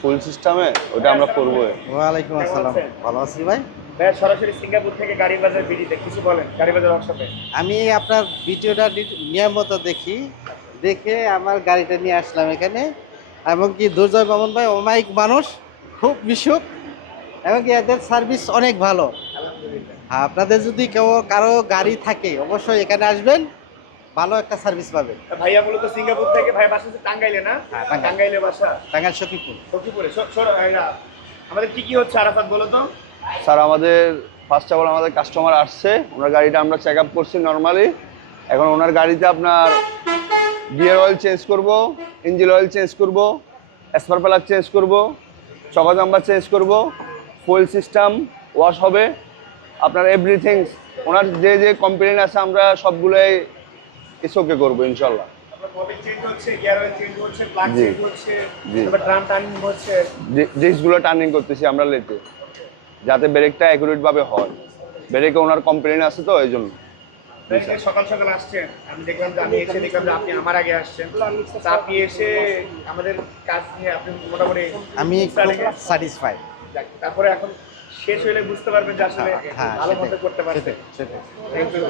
ফুল সিস্টেমে ওটা আমরা করবো। ওয়ালাইকুম আসসালাম, ভালো আছি ভাই। ভাই সরাসরি সিঙ্গাপুর থেকে গাড়ি বাজার বিডিতে কিছু বলেন, গাড়ি বাজার ওয়ার্কশপে। আমি আপনার ভিডিওটা নিয়মিত দেখি, দেখে আমার গাড়িটা নিয়ে আসলাম এখানে। এবং কি দুর্জয় মামুন ভাই অমায়িক মানুষ, খুব মিশুক, এবং কি এদের সার্ভিস অনেক ভালো। হ্যাঁ, আপনাদের যদি কারো গাড়ি থাকে অবশ্যই এখানে আসবেন, ভালো একটা সার্ভিস পাবেন। ভাইয়া মূলত সিঙ্গাপুর থেকে, ভাই বাসা হচ্ছে টাঙ্গাইলে না? হ্যাঁ, টাঙ্গাইল। টাঙ্গাইলে বাসা, টাঙ্গাইল সখীপুর। সখীপুরে। ভাইয়া আমাদের কি কি হচ্ছে আরাফাত বলো তো। স্যার আমাদের ফার্স্ট অফ অল আমাদের কাস্টমার আসছে, ওনার গাড়িটা আমরা চেক আপ করছি নর্মালি। এখন ওনার গাড়িতে আপনার গিয়ার অয়েল চেঞ্জ করব, ইঞ্জিন অয়েল চেঞ্জ করব, স্পার প্লাগ চেঞ্জ করব, চকা জাম্পার চেঞ্জ করব, ফুয়েল সিস্টেম ওয়াশ হবে, আপনার এভরিথিং ওনার যে যে কমপ্লেন আছে আমরা সবগুলোই ওকে করবো ইনশাল্লাহ। মোবিল চেঞ্জ হচ্ছে, গিয়ার অয়েল চেঞ্জ হচ্ছে, প্লাগ জি। চেঞ্জ হচ্ছে, জি। তারপর ড্রাম টার্নিং হচ্ছে। ডিস্কগুলো টার্নিং করতেছি আমরা লেতে, যাতে ব্রেকটা অ্যাকুরেট ভাবে হয়। ব্রেকে ওনার কমপ্লেন আছে তো এই জন্য। সকাল সকাল আসছেন, আমি দেখলাম যে দেখলাম যে আপনি আমার আগে আসছেন। তা আপনি এসে আমাদের কাজ নিয়ে আপনি মোটামুটি আমি স্যাটিসফাই। তারপরে এখন শেষ হলে বুঝতে পারবেন যে আসলে হ্যাঁ, ভালো মতো করতে পারছে। সেটাই। Thank you.